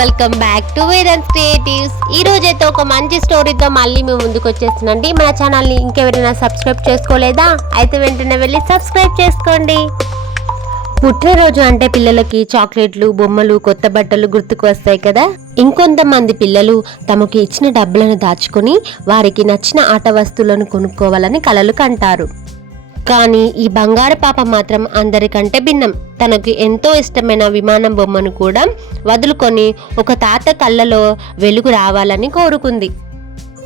Welcome back to Vedans Creatives. ఈ రోజైతే ఒక మంచి స్టోరీతో మళ్ళీ మేము ముందుకు వచ్చేస్తున్నాండి. మన ఛానల్ని ఇంకెవరైనా సబ్స్క్రైబ్ చేసుకోలేదా? అయితే వెంటనే వెళ్ళి సబ్స్క్రైబ్ చేసుకోండి. పుట్టినరోజు అంటే పిల్లలకి చాక్లెట్లు, బొమ్మలు, కొత్త బట్టలు గుర్తుకు వస్తాయి కదా. ఇంకొంతమంది పిల్లలు తమకు ఇచ్చిన డబ్బులను దాచుకొని వారికి నచ్చిన ఆట వస్తువులను కొనుక్కోవాలని కలలు కంటారు. కానీ ఈ బంగారు పాప మాత్రం అందరికంటే భిన్నం. తనకు ఎంతో ఇష్టమైన విమానం బొమ్మను కూడా వదులుకొని ఒక తాత కళ్ళలో వెలుగు రావాలని కోరుకుంది.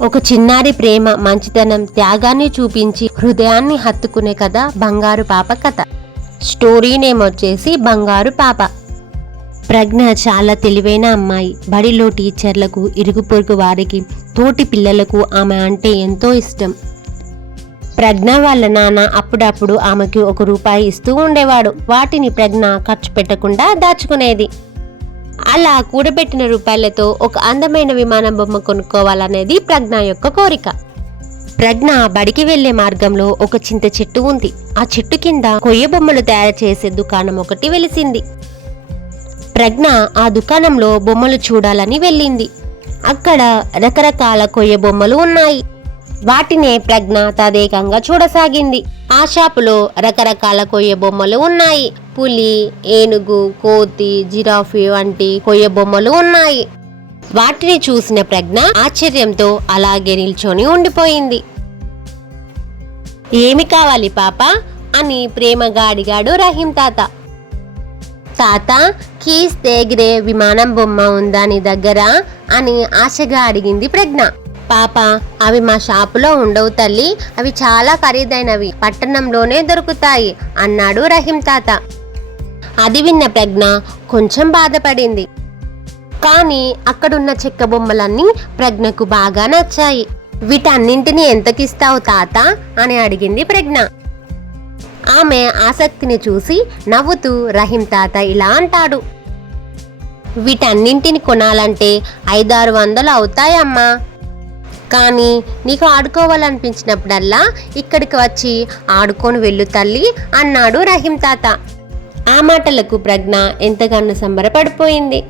ఒక చిన్నారి ప్రేమ, మంచితనం, త్యాగాన్ని చూపించి హృదయాన్ని హత్తుకునే కథ బంగారు పాప కథ. స్టోరీ నేమ్ వచ్చేసి బంగారు పాప. ప్రజ్ఞ చాలా తెలివైన అమ్మాయి. బడిలో టీచర్లకు, ఇరుగు పొరుగు వారికి, తోటి పిల్లలకు ఆమె అంటే ఎంతో ఇష్టం. ప్రజ్ఞ వాళ్ళ నాన్న అప్పుడప్పుడు ఆమెకి ₹1 ఇస్తూ ఉండేవాడు. వాటిని ప్రజ్ఞ ఖర్చు పెట్టకుండా దాచుకునేది. అలా కూడబెట్టిన రూపాయలతో ఒక అందమైన విమానం బొమ్మ కొనుక్కోవాలనేది ప్రజ్ఞ యొక్క కోరిక. ప్రజ్ఞ బడికి వెళ్లే మార్గంలో ఒక చింత చెట్టు ఉంది. ఆ చెట్టు కింద కొయ్య బొమ్మలు తయారు చేసే దుకాణం ఒకటి వెలిసింది. ప్రజ్ఞ ఆ దుకాణంలో బొమ్మలు చూడాలని వెళ్ళింది. అక్కడ రకరకాల కొయ్య బొమ్మలు ఉన్నాయి. వాటినే ప్రజ్ఞ తదేకంగా చూడసాగింది. ఆ షాపులో రకరకాల కొయ్య బొమ్మలు ఉన్నాయి. పులి, ఏనుగు, కోతి, జిరాఫీ వంటి కొయ్య బొమ్మలు ఉన్నాయి. వాటిని చూసిన ప్రజ్ఞ ఆశ్చర్యంతో అలాగే నిల్చొని ఉండిపోయింది. ఏమి కావాలి పాప అని ప్రేమగా అడిగాడు రహీం తాత. తాత, కీస్ దగ్గరే విమానం బొమ్మ ఉందా నీ దగ్గర అని ఆశగా అడిగింది ప్రజ్ఞ. పాప, అవి మా షాపులో ఉండవు తల్లి, అవి చాలా ఖరీదైనవి, పట్టణంలోనే దొరుకుతాయి అన్నాడు రహీం తాత. అది విన్న ప్రజ్ఞ కొంచెం బాధపడింది. కానీ అక్కడున్న చెక్క బొమ్మలన్నీ ప్రజ్ఞకు బాగా నచ్చాయి. వీటన్నింటినీ ఎంతకిస్తావు తాత అని అడిగింది ప్రజ్ఞ. ఆమె ఆసక్తిని చూసి నవ్వుతూ రహీం తాత ఇలా అంటాడు, వీటన్నింటిని కొనాలంటే 500-600 అవుతాయమ్మా. కానీ నీకు ఆడుకోవాలనిపించినప్పుడల్లా ఇక్కడికి వచ్చి ఆడుకొని వెళ్ళు తల్లి అన్నాడు రహీం తాత. ఆ మాటలకు ప్రజ్ఞ ఎంతగానో సంబరపడిపోయింది.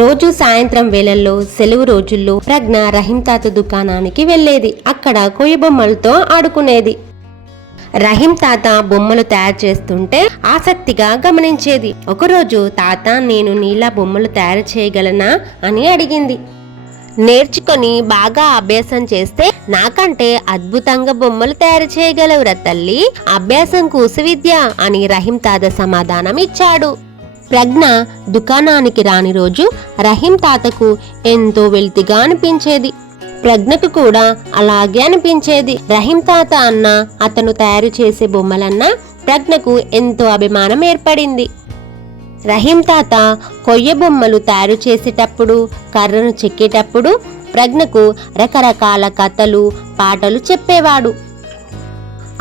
రోజు సాయంత్రం వేళల్లో సెలవు రోజుల్లో ప్రజ్ఞ రహీం తాత దుకాణానికి వెళ్ళేది. అక్కడ కొయ్య బొమ్మలతో ఆడుకునేది. రహీం తాత బొమ్మలు తయారు చేస్తుంటే ఆసక్తిగా గమనించేది. ఒకరోజు, తాత, నేను నీలా బొమ్మలు తయారు చేయగలనా అని అడిగింది. నేర్చుకొని బాగా అభ్యాసం చేస్తే నాకంటే అద్భుతంగా బొమ్మలు తయారు చేయగలవురా తల్లి, అభ్యాసం కూసు విద్య అని రహీం తాత సమాధానం ఇచ్చాడు. ప్రజ్ఞ దుకాణానికి రాని రోజు రహీం తాతకు ఎంతో వెలితిగా అనిపించేది. ప్రజ్ఞకు కూడా అలాగే అనిపించేది. రహీం తాత అన్న, అతను తయారు చేసే బొమ్మలన్నా ప్రజ్ఞకు ఎంతో అభిమానం ఏర్పడింది. రహీం తాత కొయ్య బొమ్మలు తయారు చేసేటప్పుడు, కర్రను చెక్కేటప్పుడు ప్రజ్ఞకు రకరకాల కథలు, పాటలు చెప్పేవాడు.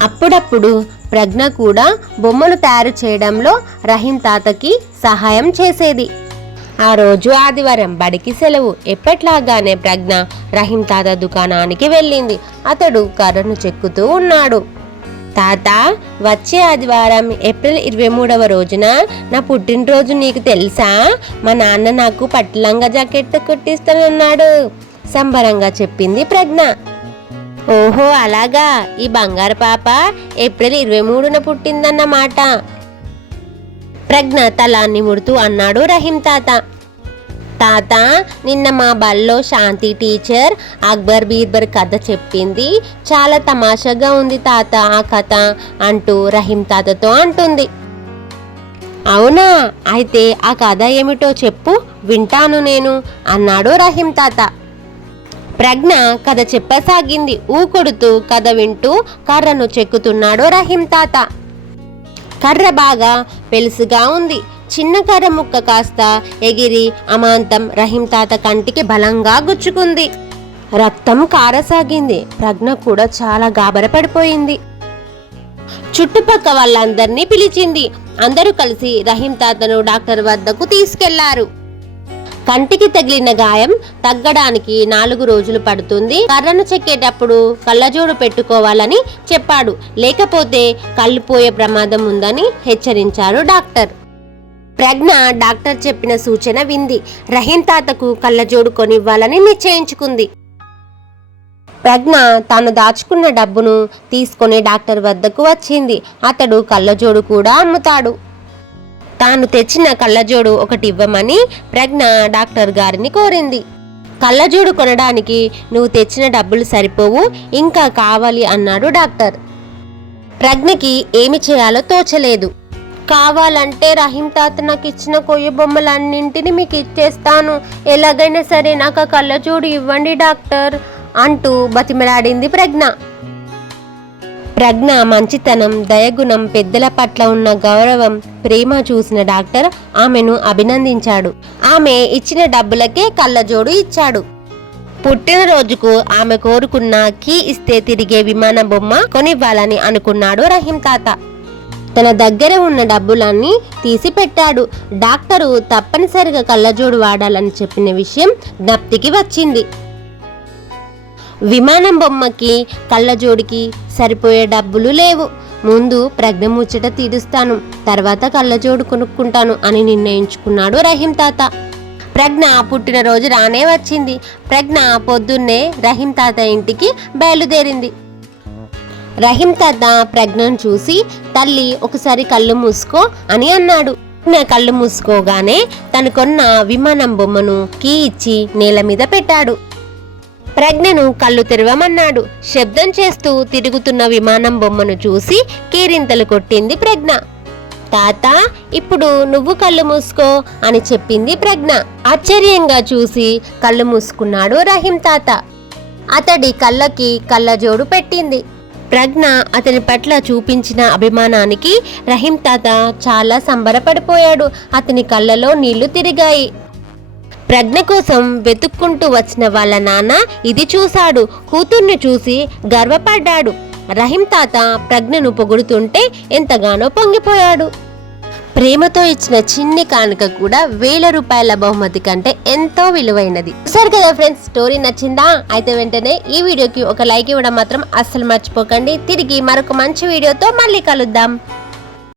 అప్పుడప్పుడు ప్రజ్ఞ కూడా బొమ్మలు తయారు చేయడంలో రహీం తాతకి సహాయం చేసేది. ఆ రోజు ఆదివారం, బడికి సెలవు. ఎప్పట్లాగానే ప్రజ్ఞ రహీం తాత దుకాణానికి వెళ్ళింది. అతడు కర్రను చెక్కుతూ ఉన్నాడు. తాత, వచ్చే ఆదివారం ఏప్రిల్ 23వ రోజున నా పుట్టినరోజు, నీకు తెలుసా? మా నాన్న నాకు పట్టులంగా జాకెట్ కుట్టిస్తానన్నాడు సంబరంగా చెప్పింది ప్రజ్ఞ. ఓహో అలాగా, ఈ బంగారు పాప ఏప్రిల్ 23న పుట్టిందన్నమాట. ప్రజ్ఞ తల నిమురుతూ అన్నాడు రహీం తాత. తాత, నిన్న మా బల్లో శాంతి టీచర్ అక్బర్ బీర్బల్ కథ చెప్పింది. చాలా తమాషాగా ఉంది తాత ఆ కథ అంటూ రహీం తాతతో అంటుంది. అవునా, అయితే ఆ కథ ఏమిటో చెప్పు, వింటాను నేను అన్నాడు రహీం తాత. ప్రజ్ఞ కథ చెప్పసాగింది. ఊకొడుతూ కథ వింటూ కర్రను చెక్కుతున్నాడు రహీం తాత. కర్ర బాగా పెలుసుగా ఉంది. చిన్న కర్ర ముక్క కాస్త ఎగిరి అమాంతం రహీం తాత కంటికి బలంగా గుచ్చుకుంది. రక్తం కారసాగింది. ప్రజ్ఞ కూడా చాలా గాబరపడిపోయింది. చుట్టుపక్క వాళ్ళందరినీ పిలిచింది. అందరూ కలిసి రహీం తాతను డాక్టర్ వద్దకు తీసుకెళ్లారు. కంటికి తగిలిన గాయం తగ్గడానికి 4 రోజులు పడుతుంది. కర్రను చెక్కేటప్పుడు కళ్ళజోడు పెట్టుకోవాలని చెప్పాడు. లేకపోతే కళ్ళు పోయే ప్రమాదం ఉందని హెచ్చరించారు డాక్టర్. ప్రజ్ఞ డాక్టర్ చెప్పిన సూచన వింది. రహీం తాతకు కళ్ళజోడు కొనివ్వాలని నిశ్చయించుకుంది. ప్రజ్ఞ తాను దాచుకున్న డబ్బును తీసుకొని డాక్టర్ వద్దకు వచ్చింది. అతడు కళ్ళజోడు కూడా అమ్ముతాడు. తాను తెచ్చిన కళ్ళజోడు ఒకటి ఇవ్వమని ప్రజ్ఞ డాక్టర్ గారిని కోరింది. కళ్ళజోడు కొనడానికి నువ్వు తెచ్చిన డబ్బులు సరిపోవు, ఇంకా కావాలి అన్నాడు డాక్టర్. ప్రజ్ఞకి ఏమి చేయాలో తోచలేదు. కావాలంటే రహీం తాత నాకు ఇచ్చిన కొయ్య బొమ్మలన్నింటినీ మీకు ఇచ్చేస్తాను, ఎలాగైనా సరే నాకు ఆ కళ్ళజోడు ఇవ్వండి డాక్టర్ అంటూ బతిమలాడింది ప్రజ్ఞ. ప్రజ్ఞ మంచితనం, దయగుణం, పెద్దల పట్ల ఉన్న గౌరవం, ప్రేమ చూసిన డాక్టర్ ఆమెను అభినందించాడు. ఆమె ఇచ్చిన డబ్బులకే కళ్ళజోడు ఇచ్చాడు. పుట్టినరోజుకు ఆమె కోరుకున్న కీ ఇస్తే తిరిగే విమాన బొమ్మ కొనివ్వాలని అనుకున్నాడు రహీం తాత. తన దగ్గర ఉన్న డబ్బులన్నీ తీసి పెట్టాడు. డాక్టరు తప్పనిసరిగా కళ్ళజోడు వాడాలని చెప్పిన విషయం జ్ఞప్తికి వచ్చింది. విమానం బొమ్మకి కళ్ళజోడికి సరిపోయే డబ్బులు లేవు. ముందు ప్రజ్ఞ ముచ్చట తీరుస్తాను, తర్వాత కళ్ళజోడు కొనుక్కుంటాను అని నిర్ణయించుకున్నాడు రహీం తాత. ప్రజ్ఞ పుట్టినరోజు రానే వచ్చింది. ప్రజ్ఞ పొద్దున్నే రహీం తాత ఇంటికి బయలుదేరింది. రహీం తాత ప్రజ్ఞను చూసి, తల్లి ఒకసారి కళ్ళు మూసుకో అని అన్నాడు. కళ్ళు మూసుకోగానే తను కొన్న విమానం బొమ్మను కీ ఇచ్చి నేల మీద పెట్టాడు. ప్రజ్ఞను కళ్ళు తెరవమన్నాడు. శబ్దం చేస్తూ తిరుగుతున్న విమానం బొమ్మను చూసి కేరింతలు కొట్టింది ప్రజ్ఞ. తాత, ఇప్పుడు నువ్వు కళ్ళు మూసుకో అని చెప్పింది ప్రజ్ఞ. ఆశ్చర్యంగా చూసి కళ్ళు మూసుకున్నాడు రహీం తాత. అతడి కళ్ళకి కళ్ళజోడు పెట్టింది. ప్రజ్ఞ అతని పట్ల చూపించిన అభిమానానికి రహీం తాత చాలా సంబరపడిపోయాడు. అతని కళ్ళలో నీళ్లు తిరిగాయి. ప్రజ్ఞ కోసం వెతుక్కుంటూ వచ్చిన వాళ్ళ నాన్న ఇది చూశాడు. కూతుర్ని చూసి గర్వపడ్డాడు. రహీం తాత ప్రజ్ఞను పొగుడుతుంటే ఎంతగానో పొంగిపోయాడు. ప్రేమతో ఇచ్చిన చిన్ని కానుక కూడా 1000 రూపాయల బహుమతి కంటే ఎంతో విలువైనది. సరే కదా ఫ్రెండ్స్, స్టోరీ నచ్చిందా? అయితే వెంటనే ఈ వీడియోకి ఒక లైక్ ఇవ్వడం మాత్రం అస్సలు మర్చిపోకండి. తిరిగి మరొక మంచి వీడియోతో మళ్ళీ కలుద్దాం.